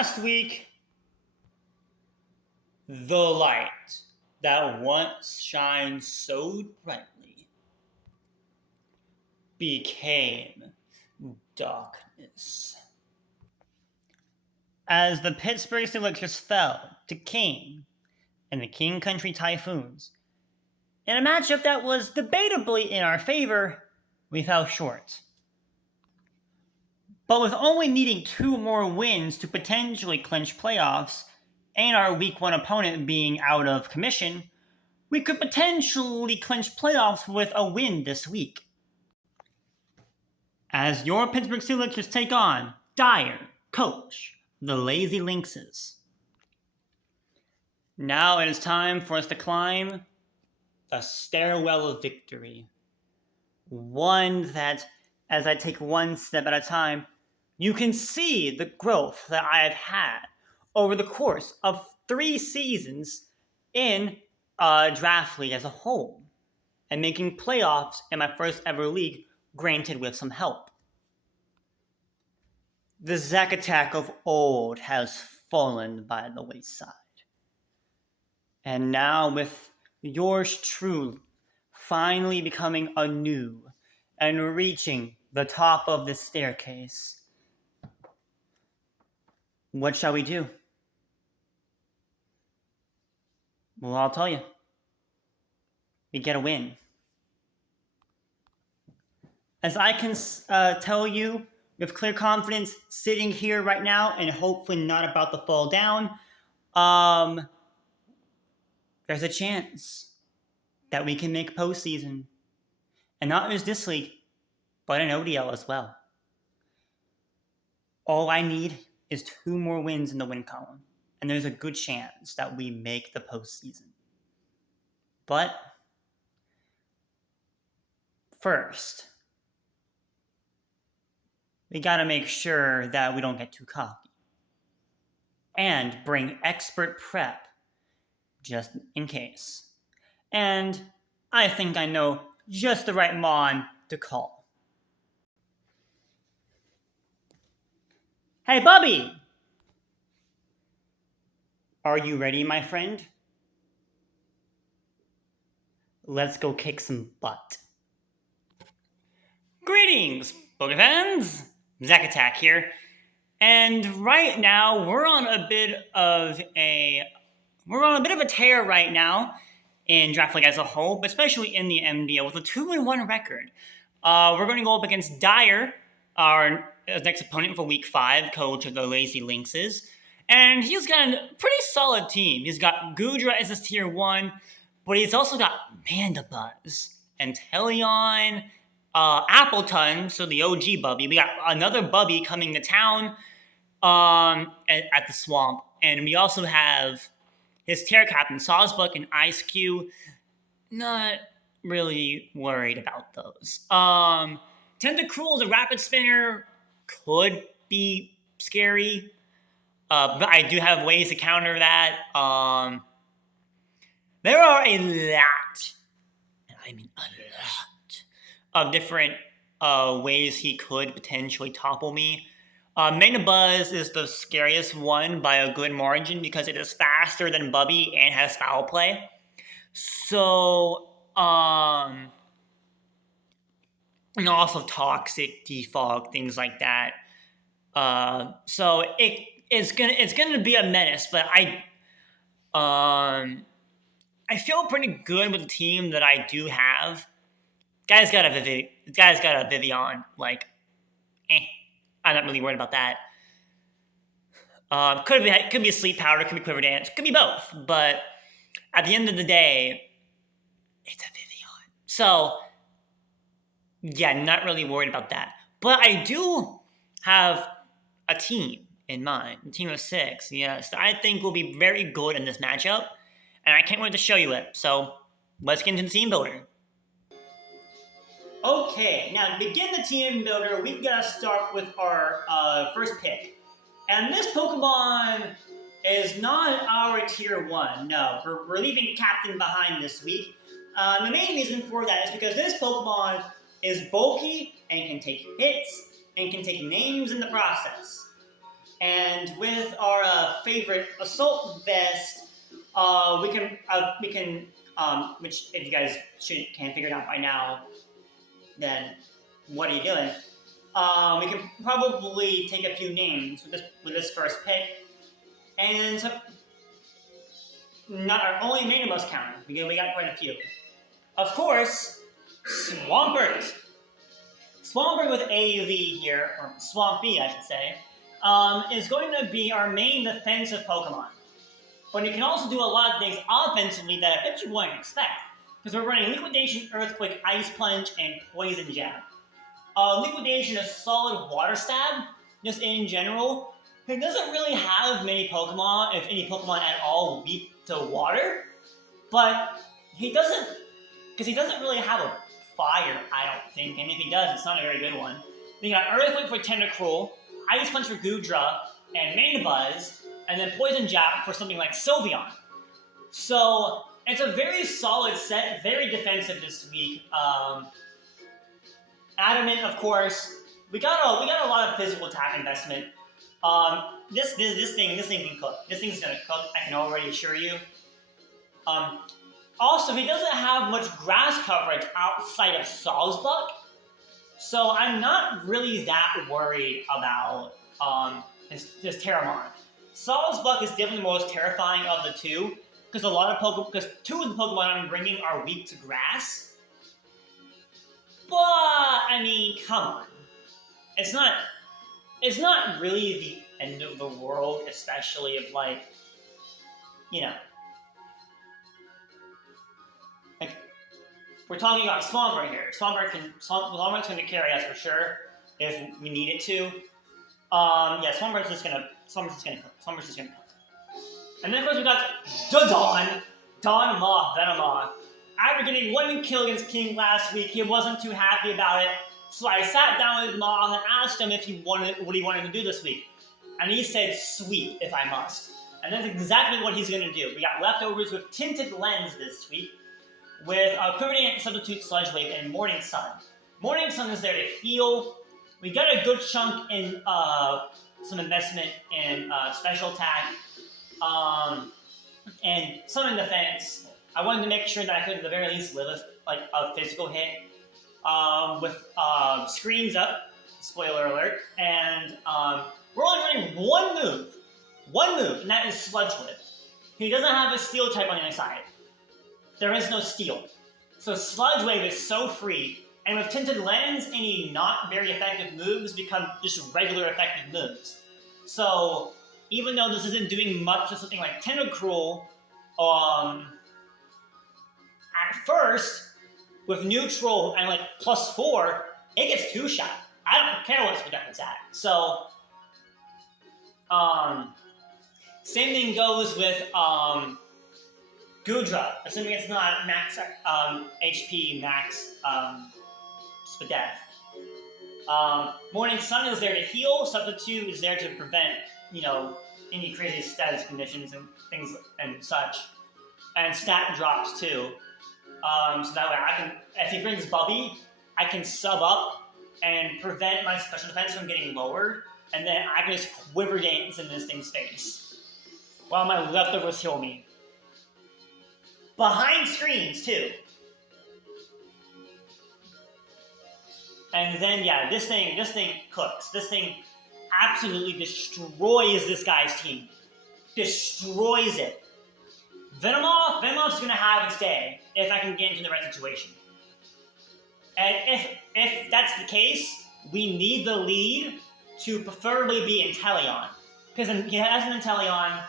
last week, the light that once shined so brightly became darkness. As the Pittsburgh Steelers fell to King and the King Country Typhoons, in a matchup that was debatably in our favor, we fell short. But with only needing 2 more wins to potentially clinch playoffs, and our Week 1 opponent being out of commission, we could potentially clinch playoffs with a win this week. As your Pittsburgh Steelers take on Dyre, coach, the Lazy Lynxes. Now it is time for us to climb the stairwell of victory. One that, as I take one step at a time, you can see the growth that I have had over the course of 3 seasons in a draft league as a whole, and making playoffs in my first ever league, granted with some help. The Zack attack of old has fallen by the wayside. And now with yours truly finally becoming anew and reaching the top of the staircase, what shall we do? Well, I'll tell you. We get a win. As I can tell you with clear confidence, sitting here right now and hopefully not about to fall down, there's a chance that we can make postseason. And not just this league, but an ODL as well. All I need is 2 more wins in the win column, and there's a good chance that we make the postseason. But first, we gotta make sure that we don't get too cocky. And bring expert prep, just in case. And I think I know just the right mon to call. Hey, Bubby! Are you ready, my friend? Let's go kick some butt. Greetings, Poke fans! Zack Attack here. And right now, we're on a bit of a tear right now in Draft League as a whole, but especially in the MDL with a 2-1 record. We're going to go up against Dyre, our next opponent for Week 5, coach of the Lazy Lynxes. And he's got a pretty solid team. He's got Gudra as his tier 1, but he's also got Mandabuzz and Teleon, Appleton, so the OG Bubby. We got another Bubby coming to town at the swamp. And we also have his tier captain, Sawsbuck and Ice Cube. Not really worried about those. Tentacruel, the rapid spinner, could be scary. But I do have ways to counter that. There are a lot, and I mean a lot, of different ways he could potentially topple me. Mandabuzz is the scariest one by a good margin because it is faster than Bubby and has foul play. So, and also toxic, defog, things like that. So it's gonna be a menace, but I feel pretty good with the team that I do have. Guy's got a Vivian, I'm not really worried about that. Could be a sleep powder, could be quiver dance, could be both. But at the end of the day, it's a Vivian. So yeah, not really worried about that. But I do have a team in mind, a team of 6. Yes, I think will be very good in this matchup, and I can't wait to show you it. So let's get into the team builder. Okay, now to begin the team builder, we gotta start with our first pick. And this Pokemon is not our tier 1. No, we're leaving Captain behind this week. The main reason for that is because this Pokemon is bulky and can take hits and can take names in the process. And with our favorite assault vest, we can, which if you guys can't figure it out by now, then what are you doing? We can probably take a few names with this first pick, and not our only main must counter because we got quite a few. Of course, Swampert. Swampert with AUV here, or Swampy, I should say, is going to be our main defensive Pokemon. But it can also do a lot of things offensively that I bet you wouldn't expect. Because we're running Liquidation, Earthquake, Ice Punch, and Poison Jab. Liquidation is solid water stab, just in general. He doesn't really have many Pokemon, if any Pokemon at all, weak to water. But he doesn't really have a fire, I don't think. And if he does, it's not a very good one. We got Earthquake for Tentacruel, Ice Punch for Goodra, and Main Buzz, and then Poison Jab for something like Sylveon. So it's a very solid set, very defensive this week. Adamant, of course. We got a lot of physical attack investment. This thing can cook. This thing's gonna cook. I can already assure you. Also, he doesn't have much grass coverage outside of Sawsbuck, so I'm not really that worried about his Terramon. Sawsbuck is definitely the most terrifying of the two, because two of the Pokemon I'm bringing are weak to grass. But I mean, come on, it's not really the end of the world, especially if we're talking about Swampert here. Swampert's going to carry us for sure if we need it to. Yeah, Swampert's just going to cook. And then of course we got Dawn Moth, Venomoth. After getting one kill against King last week, he wasn't too happy about it. So I sat down with Moth and asked him what he wanted to do this week. And he said, sweep, if I must. And that's exactly what he's going to do. We got leftovers with Tinted Lens this week, with Quiverdating Substitute Sludge Wave and Morning Sun. Morning Sun is there to heal. We got a good chunk in some investment in special attack, and some in defense. I wanted to make sure that I could at the very least live a physical hit with screens up, spoiler alert, and we're only running one move, and that is Sludge Wave. He doesn't have a Steel type on the other side. There is no Steel. So Sludge Wave is so free, and with Tinted Lens, any not very effective moves become just regular effective moves. So even though this isn't doing much to something like Tentacruel, at first, with neutral and +4, it gets 2-shot. I don't care what its protect at. So, same thing goes with Goodra, assuming it's not max HP, max Spadef. Morning Sun is there to heal. Substitute is there to prevent, any crazy status conditions and things and such. And stat drops too. So that way if he brings Bubby, I can sub up and prevent my special defense from getting lowered, and then I can just Quiver Dance in this thing's face while my leftovers heal me. Behind screens too. And then yeah, this thing cooks. This thing absolutely destroys this guy's team. Destroys it. Venomoth's gonna have its day if I can get into the right situation. And if that's the case, we need the lead to preferably be Inteleon. Because he has an Inteleon,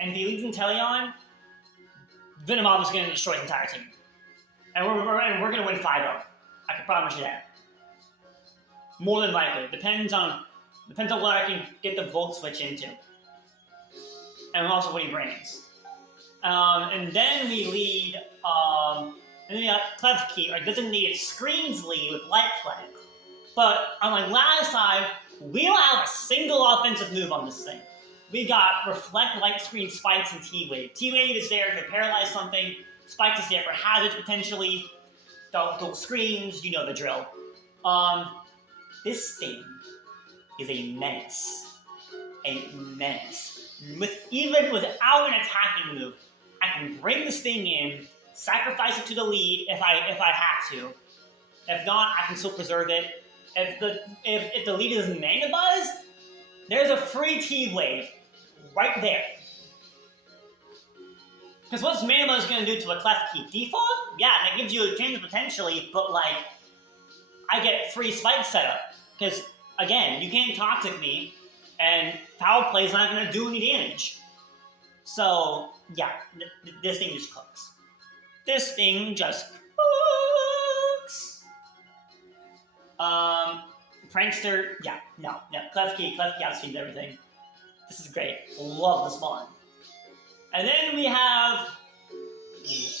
and if he leads Inteleon, Venomoth is gonna destroy his entire team. And we're gonna win 5-0. I can promise you that. More than likely. Depends on what I can get the Volt Switch into. And also what he brings. And then we lead, and then we got Klefki, our designated screens lead with Light Play. But unlike last time, we don't have a single offensive move on this thing. We got Reflect, Light Screen, Spikes, and T-Wave. T-Wave is there to paralyze something. Spikes is there for hazards, potentially. Don't screens, you know the drill. This thing is a menace. a menace. Even without an attacking move, I can bring this thing in, sacrifice it to the lead if I have to. If not, I can still preserve it. If the lead is Mana Buzz, there's a free T-Wave right there. Because what's Mana Buzz going to do to a Klefki? Default? Yeah, that gives you a chance potentially, but like, I get free spike setup. Because, again, you can't Toxic me, and Foul Play's not going to do any damage. So, yeah, this thing just cooks. This thing just cooks. Prankster, yeah, no. Klefki outspeeds everything. This is great. Love the spawn. And then we have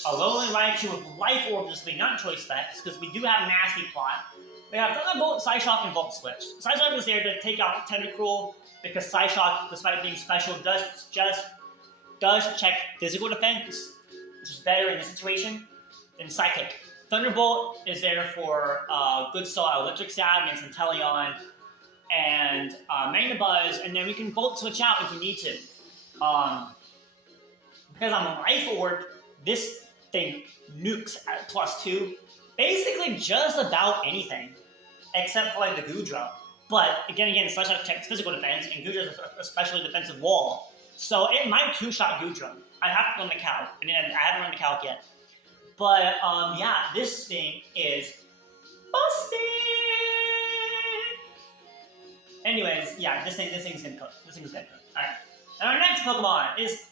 a Lowland Raichu with Life Orb this week, not Choice Specs, because we do have Nasty Plot. We have Thunderbolt, Psyshock, and Volt Switch. Psyshock is there to take out Tentacruel, because Psyshock, despite being special, does check physical defense, which is better in this situation than Psychic. Thunderbolt is there for good solid Electric Stab against Inteleon and Mana Buzz, and then we can Volt Switch out if we need to. Because I'm a Life Orb, this thing nukes at +2 basically just about anything, except for like the Goodra. But again, Psyshock checks physical defense, and Goodra's a especially defensive wall. So it might two-shot Goodra. I have to run the calc, and I haven't run the calc yet. But yeah, this thing is busted. Anyways, yeah, this thing's gonna cook. This thing's gonna cook. All right. And our next Pokemon is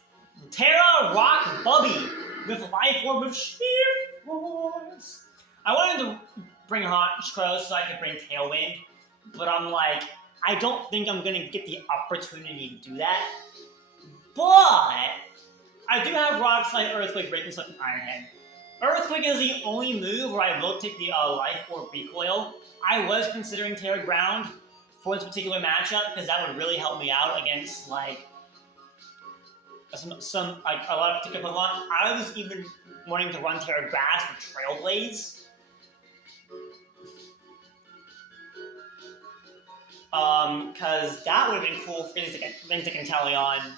Terra Rock Bubby with Life Orb with Sheer Force. I wanted to bring Honchkrow so I could bring Tailwind, but I'm like, I don't think I'm gonna get the opportunity to do that. But I do have Rock Slide, Earthquake, Breaking Slip, and Iron Head. Earthquake is the only move where I will take the Life Orb Recoil. I was considering Terra Ground for this particular matchup because that would really help me out against like some like a lot of particular Pokemon. I was even wanting to run Terra Grass with Trailblaze. Because that would have been cool for things like Inteleon.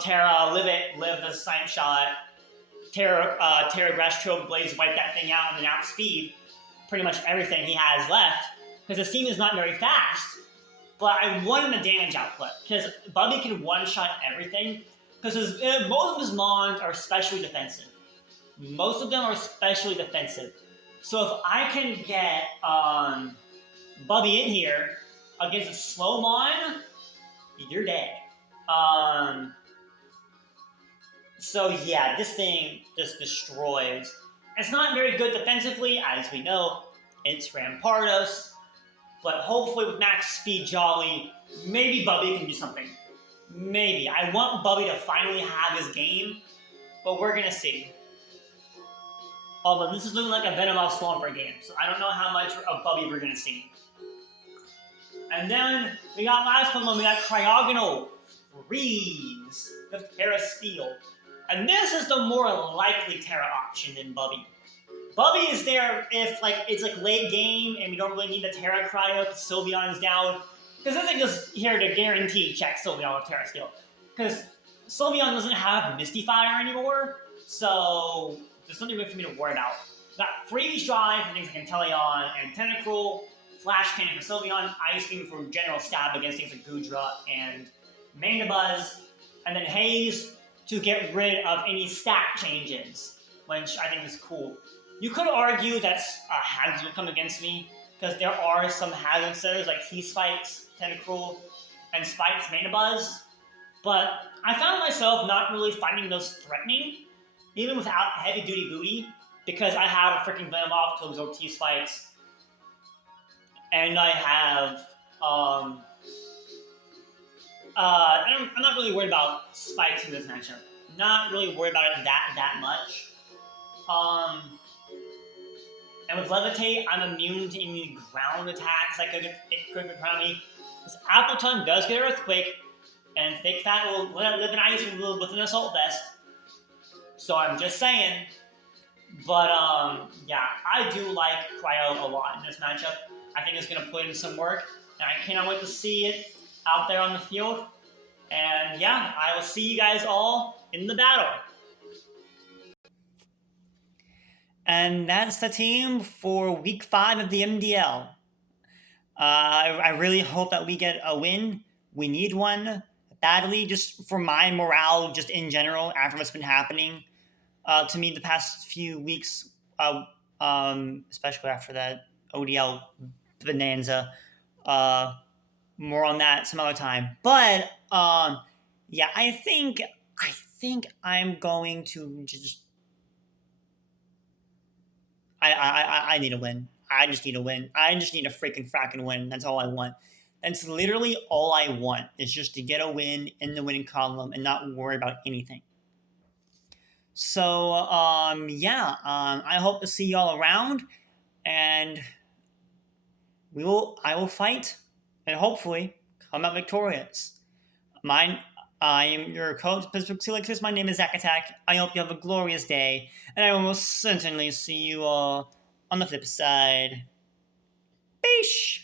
Terra, live the Snipe Shot. Terra Grass Trailblaze, wipe that thing out and then outspeed pretty much everything he has left. Because the Steam is not very fast. But I wanted the damage output. Because Bubby can one-shot everything. Because most of his Mons are specially defensive. Most of them are specially defensive. So if I can get Bubby in here against a slow Mon, you're dead. So yeah, this thing just destroys. It's not very good defensively, as we know. It's Rampardos. But hopefully with max speed Jolly, maybe Bubby can do something. Maybe. I want Bubby to finally have his game, but we're gonna see. Although this is looking like a Venomoth Swampert game, so I don't know how much of Bubby we're gonna see. And then we got last Pokemon, we got Cryogonal Freeze with Terra Steel. And this is the more likely Terra option than Bubby. Bubby is there if it's late game and we don't really need the Terra Cryo because Sylveon's down. Because this is just here to guarantee check Sylveon with Terra Steel. Because Sylveon doesn't have Misty Fire anymore, so there's nothing really for me to worry about. Got Freeze Drive for things like Inteleon and Tentacruel, Flash Cannon for Sylveon, Ice Beam for general stab against things like Goodra and Mana Buzz, and then Haze to get rid of any stat changes, which I think is cool. You could argue that Hazards would come against me, because there are some Hazard setters like T-Spikes, Tentacruel, and Spikes Mana Buzz, but I found myself not really finding those threatening, even without Heavy Duty Booty, because I have a freaking Venomoth to absorb T-Spikes, and I have, I'm not really worried about Spikes in this matchup. Not really worried about it that much. And with Levitate, I'm immune to any ground attacks that could ground me. This Appleton does get Earthquake, and Thick Fat will let it live in ice with an Assault Vest. So I'm just saying. But, yeah, I do like Cryo a lot in this matchup. I think it's going to put in some work. And I cannot wait to see it out there on the field. And yeah, I will see you guys all in the battle. And that's the team for week 5 of the MDL. I really hope that we get a win. We need one badly, just for my morale, just in general, after what's been happening to me the past few weeks, especially after that ODL bonanza. More on that some other time. But yeah, I think I'm going to just. I need a win. I just need a win. I just need a freaking fracking win. That's all I want. That's literally all I want, is just to get a win in the winning column and not worry about anything. So yeah, I hope to see y'all around, and I will fight and hopefully come out victorious. Mine I am your coach, Pacific Lynxes. My name is Zack Attack. I hope you have a glorious day, and I will most certainly see you all on the flip side. Peace!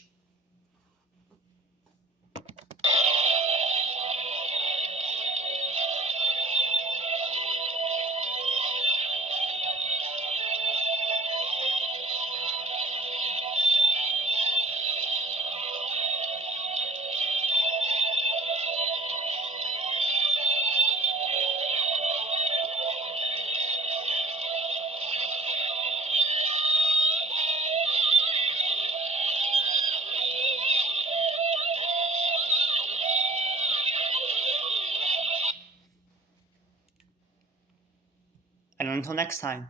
And until next time.